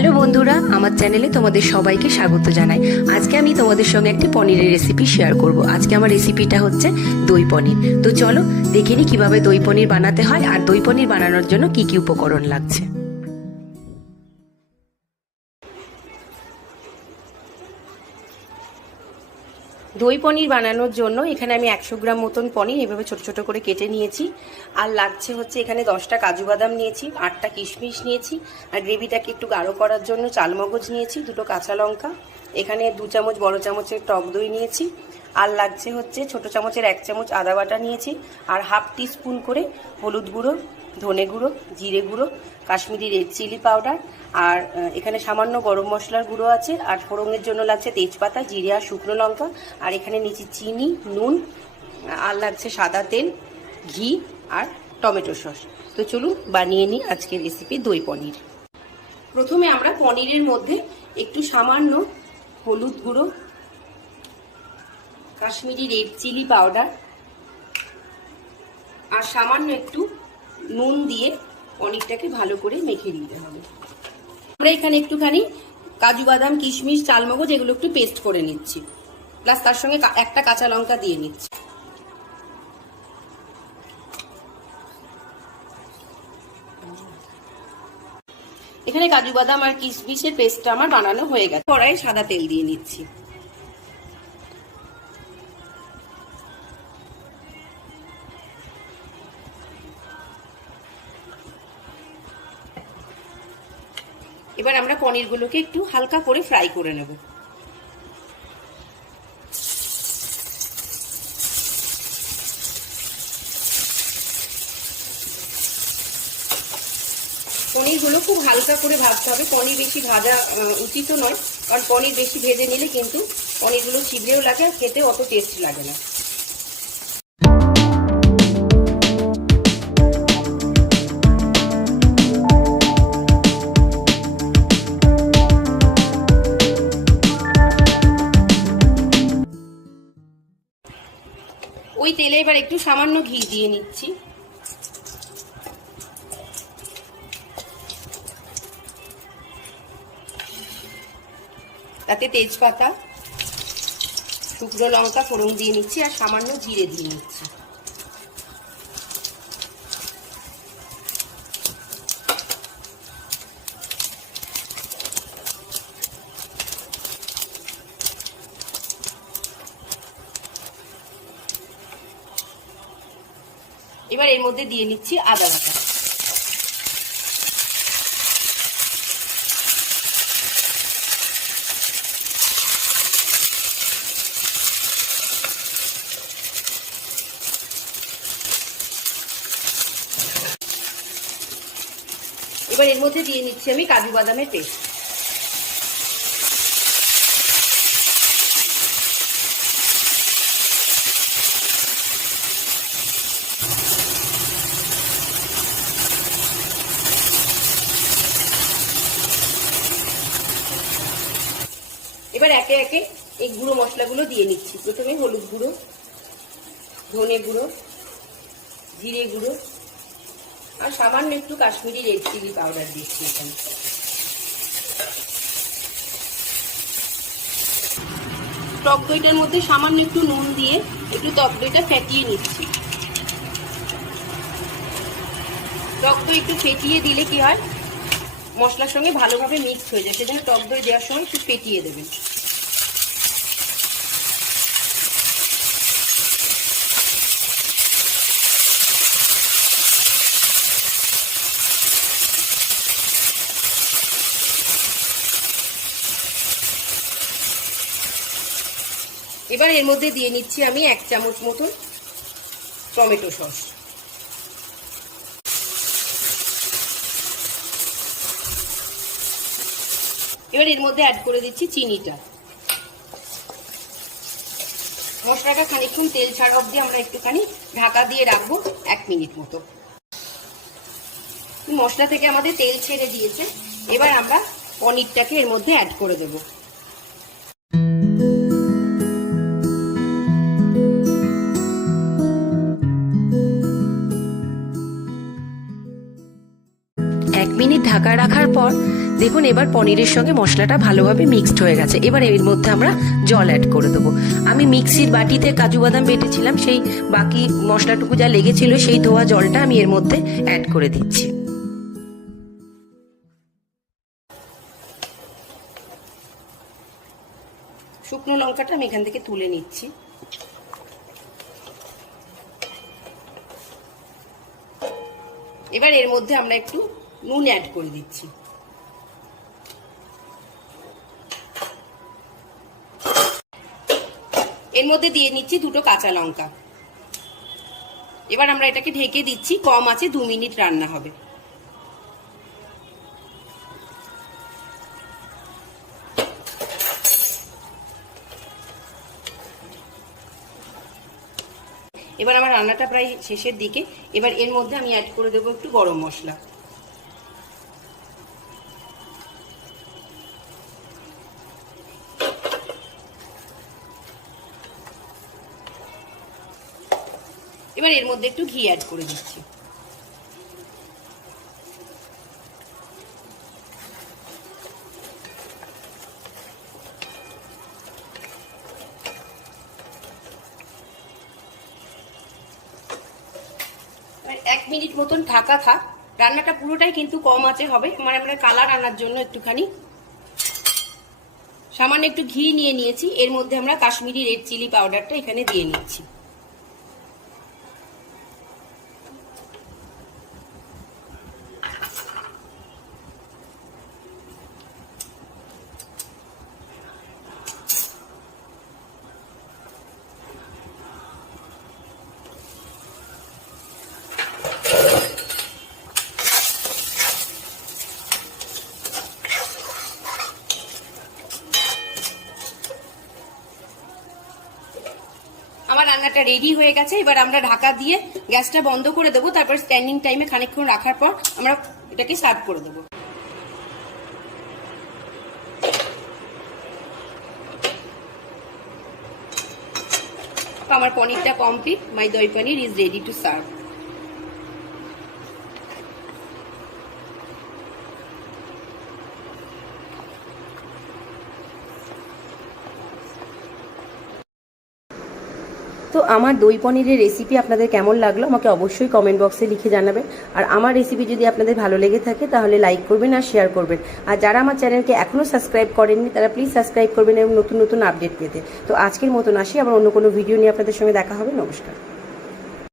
Hello বন্ধুরা, আমার চ্যানেলে তোমাদের সবাইকে স্বাগত জানাই। আজকে আমি তোমাদের সঙ্গে একটি পনিরের রেসিপি শেয়ার করব। আজকে আমার রেসিপিটা হচ্ছে দই পনির। তো চলো দেখে নিই কিভাবে দই পনির বানাতে হয় আর দই পনির বানানোর জন্য কি কি উপকরণ লাগছে। দই পনির বানানোর জন্য এখানে আমি 100 গ্রাম মতন পনির এভাবে ছোট ছোট করে কেটে নিয়েছি। আর লাগছে হচ্ছে এখানে 10টা কাজু বাদাম নিয়েছি, 8টা কিশমিশ নিয়েছি, আর গ্রেভিটাকে একটু গাঢ় করার জন্য চালমগজ নিয়েছি, 2টো কাঁচা লঙ্কা, এখানে 2 চামচ বড় চামচের টক দই নিয়েছি, আর লাগছে হচ্ছে ছোট চামচের 1 চামচ আদা বাটা নিয়েছি, আর হাফ টিস্পুন করে হলুদ গুঁড়ো, ধনে গুঁড়ো, জিরে গুঁড়ো, কাশ্মীরি রেড চিলি পাউডার, আর এখানে সামান্য গরম মশলার গুঁড়ো আছে, আর ফোড়নের জন্য লাগছে তেজপাতা, জিরে আর শুকনো লঙ্কা, আর এখানে নিচে চিনি, নুন, আর লাগছে সাদা তেল, ঘি আর টমেটো সস। তো চলুন বানিয়ে নিই আজকের রেসিপি দই পনির। প্রথমে আমরা পনিরের মধ্যে একটু সামান্য হলুদ গুঁড়ো, কাশ্মীরি রেড চিলি পাউডার আর সামান্য একটু নুন দিয়ে পনিরটাকে ভালো করে মেখে নিতে হবে। আমরা এখানে একটুখানি কাজু বাদাম, কিশমিশ, চালমগজ এগুলো একটু পেস্ট করে নিচ্ছি, প্লাস তার সঙ্গে একটা কাঁচা লঙ্কা দিয়ে নিচ্ছি। এখানে কাজু বাদাম আর কিশমিশের পেস্টটা আমার বানানো হয়ে গেছে। কড়াইয়ে সাদা তেল দিয়ে নিচ্ছি। এবার আমরা পনিরগুলোকে একটু হালকা করে ফ্রাই করে নেব। পনিরগুলো খুব হালকা করে ভাজতে হবে। পনির বেশি ভাজা উচিত নয়, কারণ পনির বেশি ভেজে নিলে কিন্তু পনিরগুলো ছিবড়েও লাগে আর খেতে অত টেস্ট লাগে না। ওই তেলে এবার একটু সামান্য ঘি দিয়ে নিচ্ছি। তাতে তেজপাতা, শুকনো লঙ্কা ফোড়ন দিয়ে নিচ্ছি আর সামান্য জিরে দিয়ে নিচ্ছি। এবার এর মধ্যে দিয়ে নিচ্ছি আদা বাটা। এবার এর মধ্যে দিয়ে নিচ্ছি আমি কাজু বাদামের পেস্ট। এবার একে একে এই গুঁড়ো মশলাগুলো দিয়ে নিচ্ছি। প্রথমে হলুদ গুঁড়ো, ধনে গুঁড়ো, জিরে গুঁড়ো আর সামান্য একটু কাশ্মীরি রেড চিলি পাউডার দিচ্ছি এখানে। টক দইটার মধ্যে সামান্য একটু নুন দিয়ে একটু টক দইটা ফেটিয়ে নিচ্ছি। টক দই একটু ফেটিয়ে দিলে কি হয়, মশলার সঙ্গে ভালোভাবে মিক্স হয়ে যায়, সেজন্য টক দই দেওয়ার সময় একটু ফেটিয়ে দেবেন। এবার এর মধ্যে দিয়ে নিচ্ছি আমি 1 চামচ মতন টমেটো সস। এবার এর মধ্যে অ্যাড করে দিচ্ছি চিনিটা। মশলাটা খানিকক্ষণ তেল ছাড়া অবধি আমরা একটুখানি ঢাকা দিয়ে রাখবো 1 মিনিট মতো। মশলা থেকে আমাদের তেল ছেড়ে দিয়েছে। এবার আমরা পনিরটাকে এর মধ্যে অ্যাড করে দেবো। ঢাকা রাখার পর দেখুন এবার পনিরের সঙ্গে মশলাটা ভালোভাবে মিক্সড হয়ে গেছে। এবার এর মধ্যে আমরা জল অ্যাড করে দেবো। আমি মিক্সির বাটিতে কাজু বাদাম বেটেছিলাম, সেই বাকি মশলাটুকু যা লেগেছিল সেই ধোয়া জলটা আমি এর মধ্যে অ্যাড করে দিচ্ছি। শুকনো লঙ্কাটা আমি এখান থেকে তুলে নিচ্ছি। এবার এর মধ্যে আমরা একটু নুন অ্যাড করে দিচ্ছি। এর মধ্যে দিয়ে নিচ্ছি 2টো কাঁচা লঙ্কা। এবার আমরা এটাকে ঢেকে দিচ্ছি, কম আছে 2 মিনিট রান্না হবে। এবার আমার রান্নাটা প্রায় শেষের দিকে। এবার এর মধ্যে আমি অ্যাড করে দেবো একটু গরম মশলা। এবার এর মধ্যে একটু ঘি অ্যাড করে দিচ্ছি। এক মিনিট মতন ঢাকা থাক। রান্নাটা পুরোটাই কিন্তু কম আঁচে হবে, মানে আমরা কালার আনার জন্য একটুখানি সামান্য একটু ঘি নিয়ে নিয়েছি। এর মধ্যে আমরা কাশ্মীরি রেড চিলি পাউডারটা এখানে দিয়ে নিচ্ছি। আমার রান্নাটা রেডি হয়ে গেছে। এবার আমরা ঢাকা দিয়ে গ্যাসটা বন্ধ করে দেবো। তারপর স্ট্যান্ডিং টাইমে খানিকক্ষণ রাখার পর আমরা এটাকে সার্ভ করে দেবো। আমার পনিরটা কমপ্লিট। মাই দই পনির ইজ রেডি টু সার্ভ। তো আমার দই পনিরের রেসিপি আপনাদের কেমন লাগলো আমাকে অবশ্যই কমেন্ট বক্সে লিখে জানাবেন। আর আমার রেসিপি যদি আপনাদের ভালো লেগে থাকে তাহলে লাইক করবেন আর শেয়ার করবেন। আর যারা আমার চ্যানেলকে এখনও সাবস্ক্রাইব করেননি তারা প্লিজ সাবস্ক্রাইব করবেন এবং নতুন নতুন আপডেট পেতে। তো আজকের মতন আসি, আবার অন্য কোনো ভিডিও নিয়ে আপনাদের সঙ্গে দেখা হবে। নমস্কার।